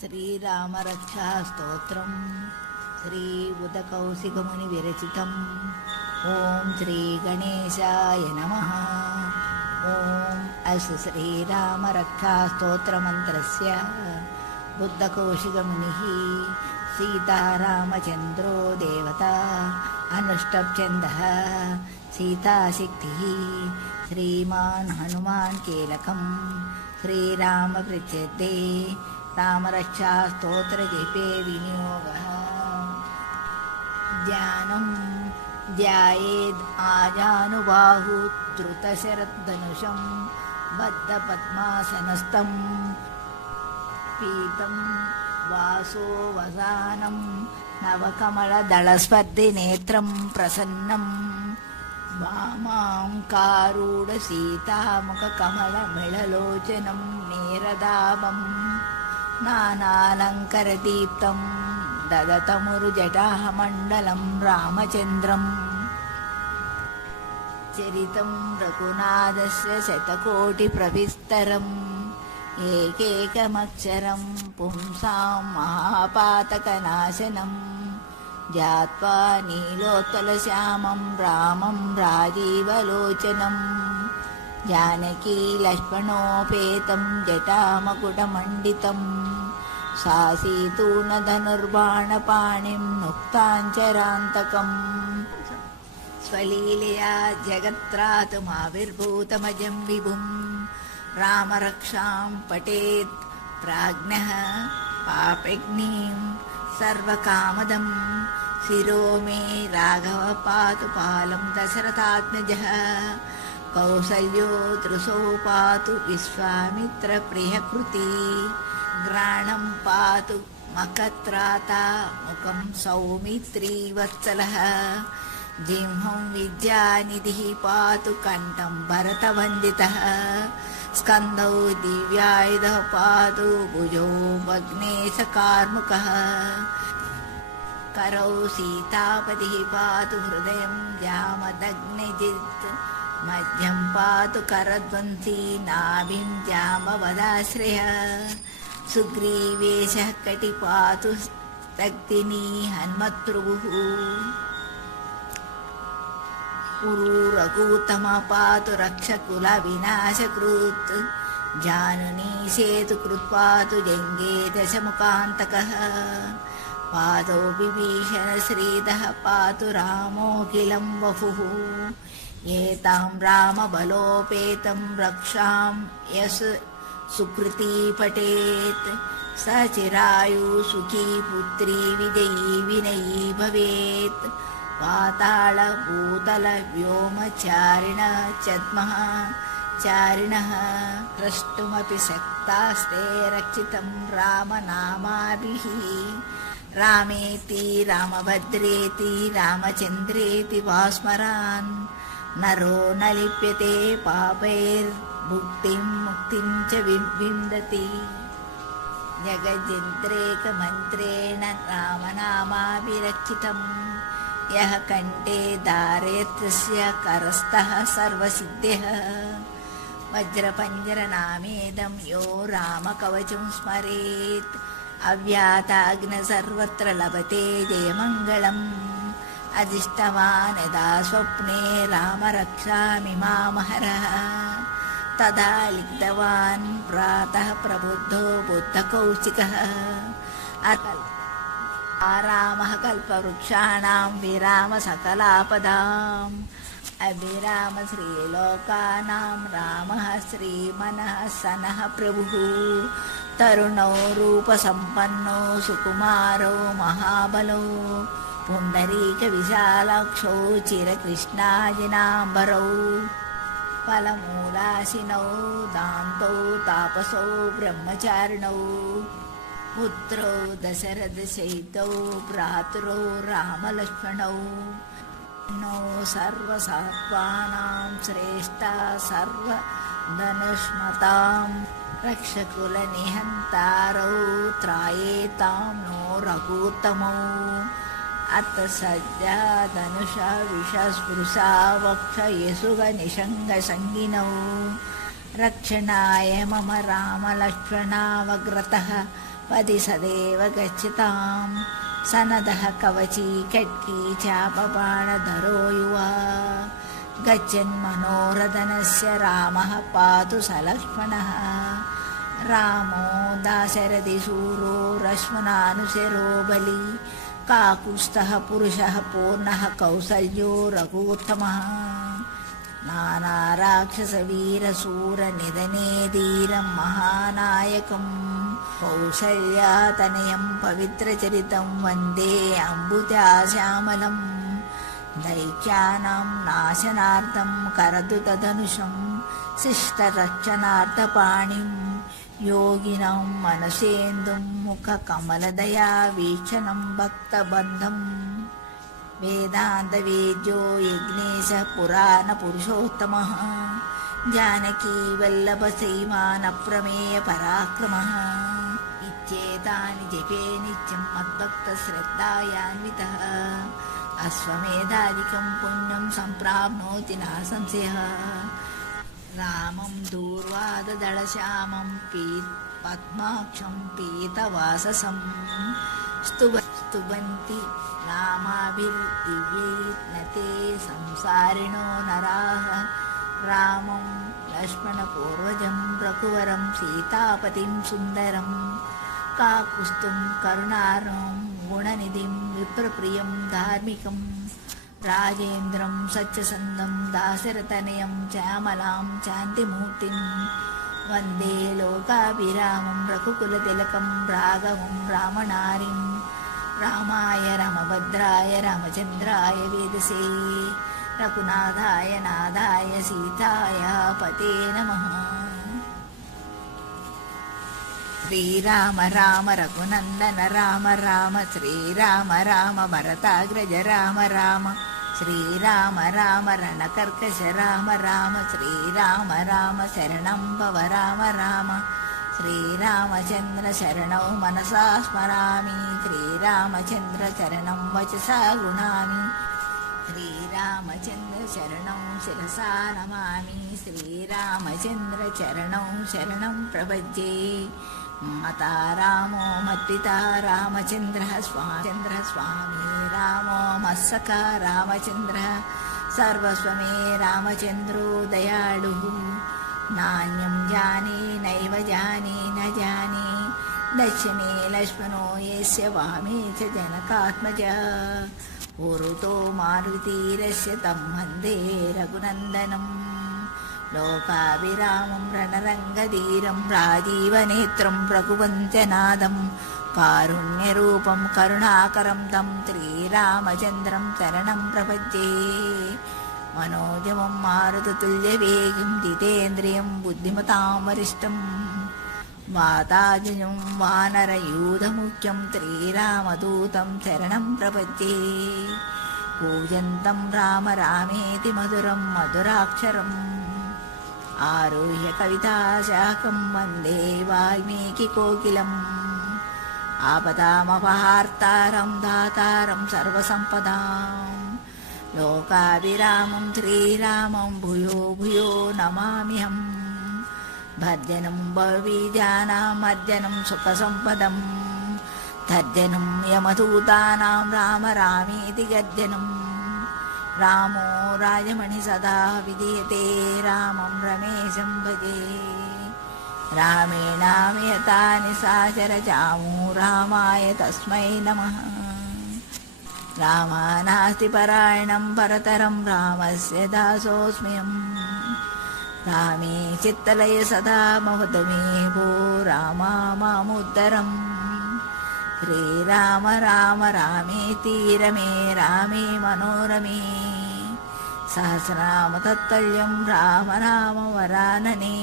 श्रीरामरक्षास्तोत्रम् श्री उदकौशिकमुनिविरचितम्। ॐ श्रीगणेशाय नमः। ॐ अस्य श्रीरामरक्षास्तोत्रमन्त्रस्य बुद्धकौशिकमुनिः सीतारामचन्द्रो देवता अनुष्टप्छन्दः सीताशक्तिः श्रीमान् हनुमान् कीलकम् श्रीरामपृच्छते रामरक्षास्तोत्रजपे विनियोगः। ध्यानं ध्यायेद् आजानुबाहु धृतशरद्धनुषं बद्धपद्मासनस्थं पीतं वासोवसानं नवकमलदलस्पर्धिनेत्रं प्रसन्नं वामाङ्कारूढसीतामुखकमलमिळलोचनं नेरदाभं नानालङ्करदीप्तं ददतमुरुजटामण्डलं रामचन्द्रं चरितं रघुनाथस्य शतकोटिप्रविस्तरम् एकैकमक्षरं पुंसां महापातकनाशनं ध्यात्वा नीलोत्पलश्यामं रामं राजीवलोचनं जानकी लक्ष्मणोपेतं जटामकुटमण्डितं सासीतूर्णधनुर्बाणपाणिं नुक्ताञ्चरान्तकम् स्वलीलया जगत्त्रातुमाविर्भूतमजं विभुं रामरक्षां पठेत् प्राज्ञः पापज्ञीं सर्वकामदं शिरो मे राघव पातु पालं दशरथात्मजः कौसल्यो तृसो पातु विश्वामित्रप्रियकृती घ्राणं पातु मखत्राता मुखं सौमित्रीवत्सलः जिह्वं विद्यानिधिः पातु कण्ठं भरतवन्दितः स्कन्धौ दिव्यायुधः पातु भुजौ भग्नेशकार्मुकः करौ सीतापतिः पातु हृदयं जामदग्निजित् मध्यं पातु करध्वंसी नाभिं जामवदाश्रयः सुग्रीवेशः कटि पातु तक्तिनी हन्मत्प्रभुः पुरूरघूतम पातु रक्षकुलविनाशकृत् जानुनी सेतुकृत् पातु जङ्गे दशमुखान्तकः पादौ विभीषणश्रीदः पातु रामोऽखिलं वपुः एतां रामबलोपेतं रक्षां यस् सुकृती पठेत् स चिरायु सुखी पुत्री विजयी विनयी भवेत् पाताल भूतल व्योमचारिण चद्मः चारिणः द्रष्टुमपि शक्तास्ते रक्षितं रामनामाभिः रामेति रामभद्रेति रामचन्द्रेति वा स्मरान् नरो न लिप्यते पापैर्भुक्तिं मुक्तिं च विन्दति जगज्जन्त्रेकमन्त्रेण रामनामाभिरक्षितम् यः कण्ठे धारयत्तस्य करस्थः सर्वसिद्धयः वज्रपञ्जरनामेदं यो रामकवचं स्मरेत् अव्याताग्न सर्वत्र लभते जयमङ्गलम् अधिष्ठवान् यदा स्वप्ने रामरक्षामिमामहरः तदा लिखितवान् प्रातः प्रबुद्धो बुद्धकौशिकः रामः कल्पवृक्षाणां विराम सकलापदाम् अभिराम श्रीलोकानां रामः श्रीमनः सनः प्रभुः तरुणौ रूपसम्पन्नो सुकुमारो महाबलो पुण्डरीकविशालाक्षौ चिरकृष्णाजिनाम्बरौ फलमूलाशिनौ दान्तौ तापसौ ब्रह्मचारिणौ पुत्रौ दशरथशयितौ भ्रातरौ रामलक्ष्मणौ नौ सर्वसत्त्वानां श्रेष्ठा सर्वधनुष्मतां रक्षकुलनिहन्तारौ त्रायेतां नो रघुत्तमौ अथ सज्जा धनुषा विषस्पृशा वक्षयसुगनिषङ्गसङ्गिनौ रक्षणाय मम रामलक्ष्मणावग्रतः पदि सदैव गच्छतां सनदः कवची खड्गी चापबाणधरो युवा गच्छन्मनोरथनस्य रामः पातु स लक्ष्मणः रामो दाशरथिशूरो रश्मनानुचरो बली काकुत्स्थः पुरुषः पूर्णः कौसल्यो रघूत्तमः नानाराक्षसवीरशूरनिधने धीरं महानायकं कौसल्यातनयं पवित्रचरितं वन्दे अम्बुजाश्यामलम् दैत्यानां नाशनार्थं करदूतधनुषं शिष्टरक्षणार्थपाणिं योगिनां मनसेन्दुं मुखकमलदया वीक्षणं भक्तबन्धं वेदान्तवेद्यो यज्ञेशः पुराणपुरुषोत्तमः जानकीवल्लभश्रीमानप्रमेयपराक्रमः इत्येतानि जपे नित्यं मद्भक्तश्रद्धायान्वितः अश्वमेधादिकं पुण्यं सम्प्राप्नोति न संशयः रामं दूर्वाददलश्यामं पद्माक्षं पीतवाससं स्तुवन्ति नामाभिर्दिव्यैर्नते संसारिणो नराः रामं लक्ष्मणपूर्वजं रघुवरं सीतापतिं सुन्दरं काकुत्स्थं करुणार्णवं गुणनिधिं विप्रप्रियं धार्मिकं राजेन्द्रं सत्यसन्धं दाशरथतनयं श्यामलां शान्तिमूर्तिं वन्दे लोकाभिरामं रघुकुलतिलकं राघवं रामनारीं रामाय रामभद्राय रामचन्द्राय वेदसे रघुनाथाय नाथाय सीताय पते नमः। श्रीराम राम रघुनन्दन राम राम श्रीराम राम भरताग्रज राम राम श्रीराम राम रणकर्कश राम राम श्रीराम राम शरणं भव राम राम श्रीरामचन्द्र शरणौ मनसा स्मरामि श्रीरामचन्द्र शरणं वचसा गृह्णामि श्रीरामचन्द्र शरणं शिरसा नमामि श्रीरामचन्द्र चरणौ शरणं प्रपद्ये मता रामो मत्पिता रामचन्द्रः स्वामी रामो मत्सखा रामचन्द्रः सर्वस्वमे रामचन्द्रो दयालुः नान्यं जाने नैव जाने न जाने दक्षिणे लक्ष्मणो यस्य वामे च जनकात्मजः पुरुतो मारुतीरस्य तं वन्दे रघुनन्दनम् लोकाभिरामं रणरङ्गधीरं राजीवनेत्रं रघुवंशनादं कारुण्यरूपं करुणाकरं तं श्रीरामचन्द्रं शरणं प्रपद्ये मनोजवं मारुततुल्यवेगं जितेन्द्रियं बुद्धिमतां वरिष्ठं वाताजं वानरयूथमुख्यं श्रीरामदूतं शरणं प्रपद्ये पूजन्तं राम रामेति मधुरं मधुराक्षरम् आरुह्य कविताशाखं वन्दे वाल्मीकिकोकिलम् आपदामपहार्तारं दातारं सर्वसम्पदां लोकाभिरामं श्रीरामं भूयो भूयो नमाम्यहम् भर्जनं भवबीजानां मर्जनं सुखसम्पदम् तर्जनं यमदूतानां राम रामेति गर्जनम् रामो राजमणि सदा विधीयते रामं रमेशं भजे रामेणामयतानि साचरजामो रामाय तस्मै नमः रामानास्ति परायणं परतरं रामस्य दासोऽस्म्यहम् रामे चित्तलय सदा भवतु मे भो रामा मामुद्धरम् श्रीराम राम रामेति रमे रामे मनोरमे सहस्रनाम तत्तुल्यं राम राम वरानने।